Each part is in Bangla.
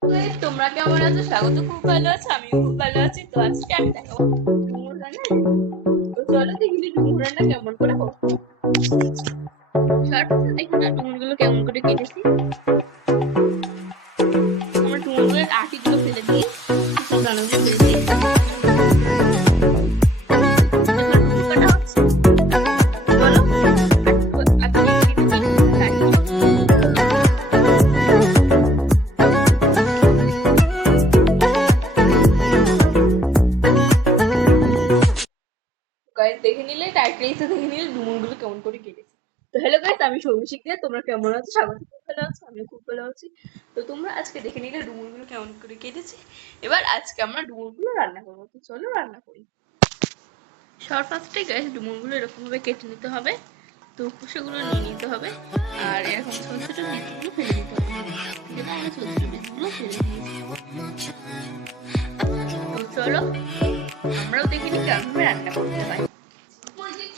তোমরা কেমন আছো? স্বাগত। খুব ভালো আছো, আমিও খুব ভালো আছি। তো আজকে আমি দেখাবো ডুমুর রান্না। তো চলো দেখি ডুমুর রান্না কেমন করে করবো। সর্বপ্রথম দেখি না ডুমুরগুলো কেমন করে কেটেছি। আমরা ডুমুরের আটিগুলো ফেলে দিই, দানাগুলো ফেলে দিই। দেখে নিলে টাইটেলটা দেখে নিলে ডুমুরগুলো কেমন করে কেটেছি। তো হ্যালো গাইস, আমি সৌমিক দিয়ে। তোমরা কেমন আছো? স্বাগত। খুব ভালো আছো, আমিও খুব ভালো আছি। তো তোমরা আজকে দেখে নিলে ডুমুরগুলো কেমন করে কেটেছি। এবার আজকে আমরা ডুমুরগুলো রান্না করবো। তো চলো রান্না করি। সবার ফার্স্টে গাইস ডুমুরগুলো এরকম ভাবে কেটে নিতে হবে। তো কুসুগুলো নিয়ে নিতে হবে আর এরকম ছোট ছোট পিসগুলো ফেলে দিতে হবে। যেটা আমরা ছোট ছোট পিসগুলো ফেলে দিয়েছি। তো চলো আমরাও দেখিনি কেমন রান্না করতে পারি।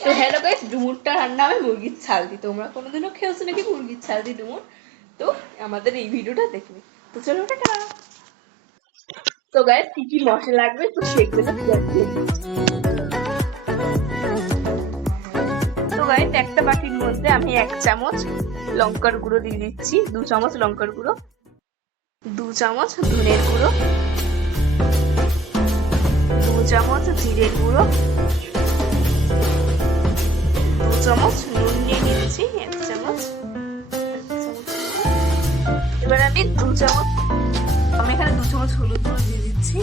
তো হ্যালো গাইস, ডুমুরটা রান্না হবে মুরগির ছাল দিয়ে। তোমরা কোনোদিনও খেয়েছো নাকি মুরগির ছাল দিয়ে ডুমুর? তো আমাদের এই ভিডিওটা দেখবে। তো চলো টাটা। তো গাইস কি কি মশলা লাগবে তো সেগুলো তো গাইস একটা বাটির মধ্যে আমি 1 চামচ লঙ্কার গুঁড়ো দিয়ে দিচ্ছি, 2 চামচ লঙ্কার গুঁড়ো, 2 চামচ ধনের গুঁড়ো, 2 চামচ জিরের গুঁড়ো, 2 চামচ নুন নিয়ে নিচ্ছি, 1 চামচ। এবার আমি 2 চামচ আমি এখানে 2 চামচ হলুদ গুঁড়ো দিয়ে দিচ্ছি।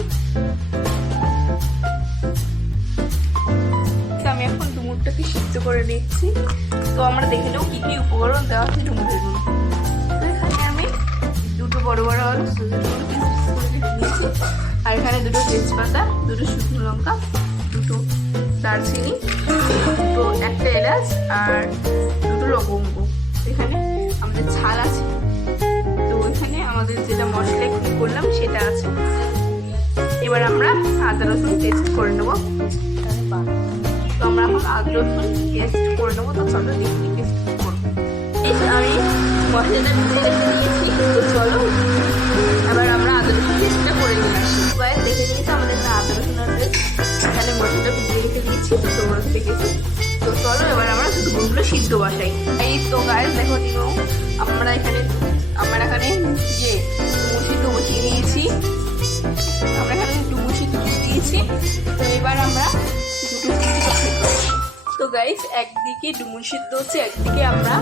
আমি এখন ডুমুরটাকে সিদ্ধ করে নিচ্ছি। তো আমরা দেখে নেব কি কি উপকরণ দেওয়া আছে ডুমুরের মধ্যে। তো এখানে আমি 2টো বড় বড় আলু নিয়েছি আর এখানে 2টো তেজপাতা, 2টো শুকনো লঙ্কা, 2টো দারচিনি, 1টা এলাচ আর 2টো লবঙ্গ। এখানে আমাদের ছাল আছে। তো এখানে আমাদের যেটা মশলা করলাম সেটা আছে। এবার আমরা আদা রসুন পেস্ট করে নেবো। তো আমরা এখন আদা রসুন পেস্ট করে নেবো। তো চলো দেখি পেস্ট করবো। আমি মশলাটা ভিজিয়ে রেখে দিয়েছি। তো চলো এবার আমরা আদা রসুন পেস্টটা করে নিলাম। এবার দেখে নিয়েছি আমাদের আদা রসুনের পেস্ট। এখানে মশলাটা ভিজিয়ে রেখে দিয়েছি, তো তোমরা দেখেছি। তো চলো এবার আমরা ডুমুরগুলো সিদ্ধ বসাই। এই তো গাইস দেখো নিও আমরা এখানে ডুমুর সিদ্ধ বসিয়ে দিয়েছি। আমরা এখানে ডুমুর সিদ্ধ দিয়েছি। তো এবার আমরা তো গাইস একদিকে ডুমুর সিদ্ধ হচ্ছে, একদিকে আমরা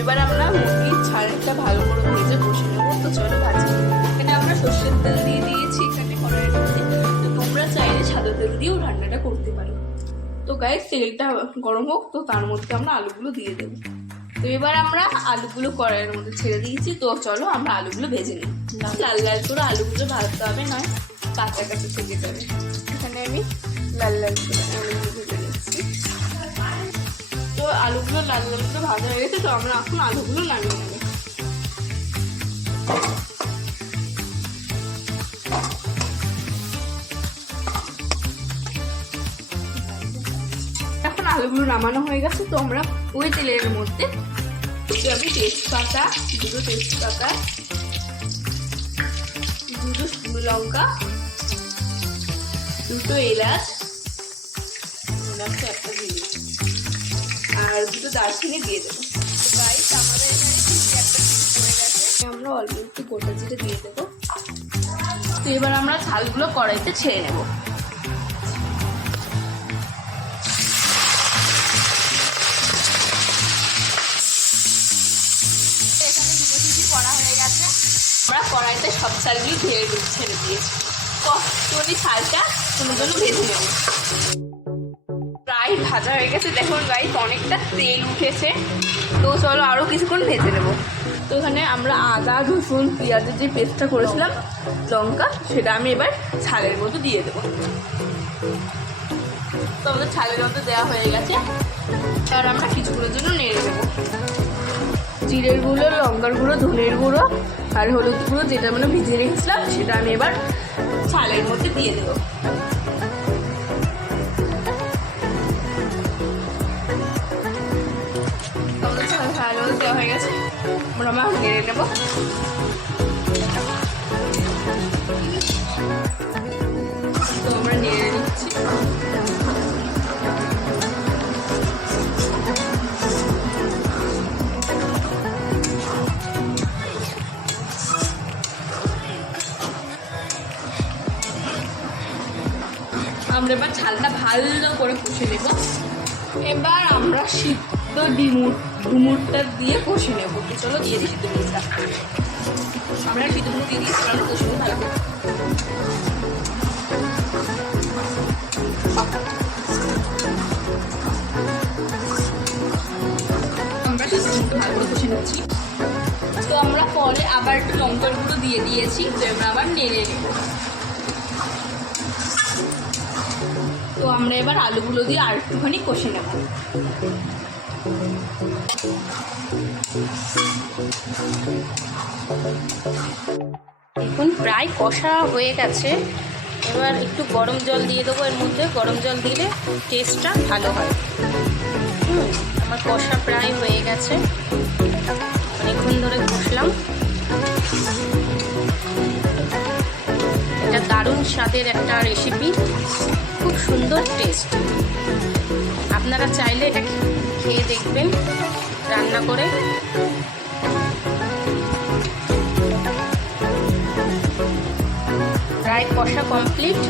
এবার আমরা মুরগির ছালটা ভালো করে ভেজে বসে নেবো। তো চলো ভাজি। এখানে আমরা সর্ষের তেল দিয়ে দিয়েছি এখানে কড়াইয়ের মধ্যে। তো তোমরা চাইলে সাদা তেল দিয়েও রান্নাটা করতে পারো। তো গাইস তেলটা গরম হোক, তো তার মধ্যে আমরা আলুগুলো দিয়ে দেবো। তো এবার আমরা আলুগুলো কড়াইয়ের মধ্যে ছেড়ে দিয়েছি। তো চলো আমরা আলুগুলো ভেজে নিই। লাল লাল করে আলুগুলো ভাজতে হবে, নয় কাঁচা কাঁচা থেকে যাবে। এখানে আমি লাল লাল করে আলুগুলো ভেজে নিচ্ছি। তো আলুগুলো লাল লাল করে ভাজা হয়ে গেছে। তো আমরা এখন আলুগুলো নামিয়ে নেব। এখন আলুগুলো নামানো হয়ে গেছে। তো আমরা ওই তেলের মধ্যে আমি তেজপাতা, 2টো তেজপাতা, 2টো শুকনো লঙ্কা, 2টো এলাচ, একটা দিয়ে আর 2টো দারচিনি দিয়ে দেবো। গাইস আমাদের এখানে একটা পড়ে গেছে, আমরা অল্প একটু গোটা জিরে দিয়ে দেবো। তো এবার আমরা ছালগুলো কড়াইতে ছেড়ে নেব। এখানে 2 সিটি করা হয়ে গেছে। আমরা কড়াইতে সব ছালগুলো ছেড়ে দিয়েছি। তো আমি ছালটা কোনোগুলো ভেজে নেব। প্রায় ভাজা হয়ে গেছে। দেখুন গাইস অনেকটা তেল উঠেছে। তো চলো আরো কিছুক্ষণ ভেজে নেব। তো এখানে আমরা আদা রসুন পেঁয়াজের যে পেস্টটা করেছিলাম, লঙ্কা, সেটা আমি এবার ছালের মধ্যে দিয়ে দেবো। তো আমাদের ছালের মধ্যে দেওয়া হয়ে গেছে। আর আমরা কিছুক্ষণের জন্য নেড়ে দেবো। জিরের গুঁড়ো, লঙ্কার গুঁড়ো, ধনের গুঁড়ো আর হলুদ গুঁড়ো যেটা মানে ভিজিয়ে রেখেছিলাম সেটা আমি এবার ছালের মধ্যে দিয়ে দেবো। দেওয়া হয়ে গেছে। আমরা নেড়ে নেবো। আমরা এবার ঝালটা ভালো করে কষে নেব। এবার আমরা সিদ্ধ ডুমুরটা দিয়ে কষে নেবো। চলো দিয়ে দিই সিদ্ধ ডুমুরটা। আমরা সিদ্ধ ডুমুর দিয়ে দিয়েছি, আমরা কষে নেবো ভালো করে। আমরা সিদ্ধ ডুমুরটা ভালো করে কষে নিচ্ছি। তো আমরা পরে আবার একটু লঙ্কার গুঁড়ো দিয়ে দিয়েছি, তো এবার আবার নেড়ে নেব। তো আমরা এবার আলুগুলো দিয়ে আর একটুখানি কষে নেব। এখন প্রায় কষা হয়ে গেছে। এবার একটু গরম জল দিয়ে দেবো এর মধ্যে। গরম জল দিলে টেস্টটা ভালো হয়। আমার কষা প্রায় হয়ে গেছে, অনেকক্ষণ ধরে কষলাম। এটা দারুণ স্বাদের একটা রেসিপি, খুব সুন্দর টেস্ট। আপনারা চাইলে এটা খেয়ে দেখবেন রান্না করে। প্রায় কষা কমপ্লিট,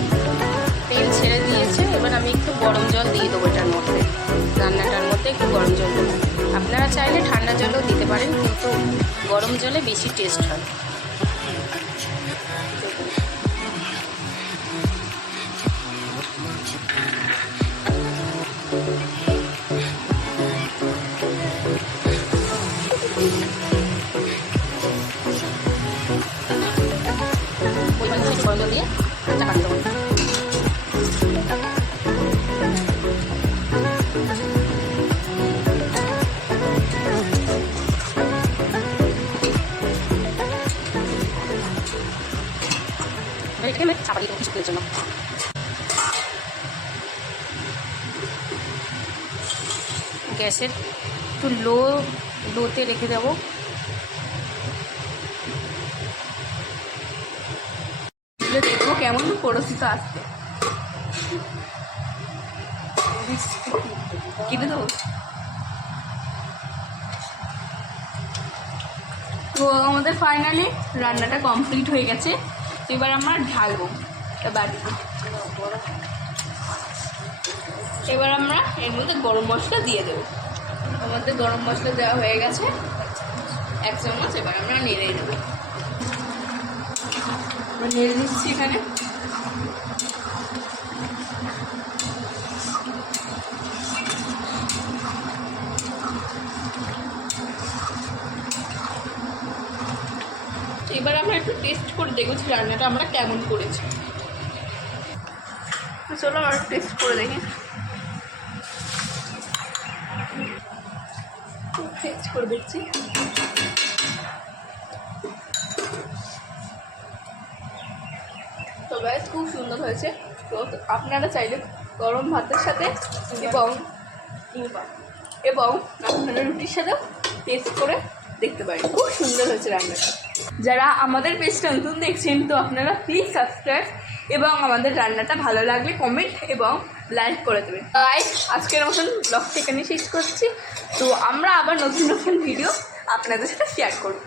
তেল ছেড়ে দিয়েছে। এবার আমি একটু গরম জল দিয়ে দেবো এটার মধ্যে, রান্নাটার মধ্যে একটু গরম জল দেবো। আপনারা চাইলে ঠান্ডা জলও দিতে পারেন, কিন্তু গরম জলে বেশি টেস্ট হয়। গরম জল দিয়ে চাপা দেবো। এখানে চাপা দিয়ে দেবো কিছুক্ষণের জন্য। গ্যাসের একটু লোতে রেখে দেবো। দেখবো কেমন পরিস্থিত আসছে। কিনে দেবো। তো আমাদের ফাইনালি রান্নাটা কমপ্লিট হয়ে গেছে। এবার আমরা ঢালবো বাড়িতে। এবার আমরা এর মধ্যে গরম মশলা দিয়ে দেবো। আমাদের গরম মশলা দেওয়া হয়ে গেছে 1 চামচ। এবার আমরা নেড়ে দেবো। নেড়ে দিচ্ছি এখানে। এবার আমরা একটু টেস্ট করে দেখছি রান্নাটা আমরা কেমন করেছি। চলো আমরা টেস্ট করে দেখি। টেস্ট করে দেখছি। তো ব্যাস খুব সুন্দর হয়েছে। তো আপনারা চাইলে গরম ভাতের সাথে এবং আপনারা রুটির সাথেও টেস্ট করে দেখতে পারেন। খুব সুন্দর হয়েছে রান্নাটা। যারা আমাদের পেজটা নতুন দেখছেন, তো আপনারা প্লিজ সাবস্ক্রাইব এবং আমাদের রান্নাটা ভালো লাগলে কমেন্ট এবং লাইক করে দেবেন। আজকের মতন ব্লগটা এখানে শেষ করছি। তো আমরা আবার নতুন নতুন ভিডিও আপনাদের সাথে শেয়ার করব।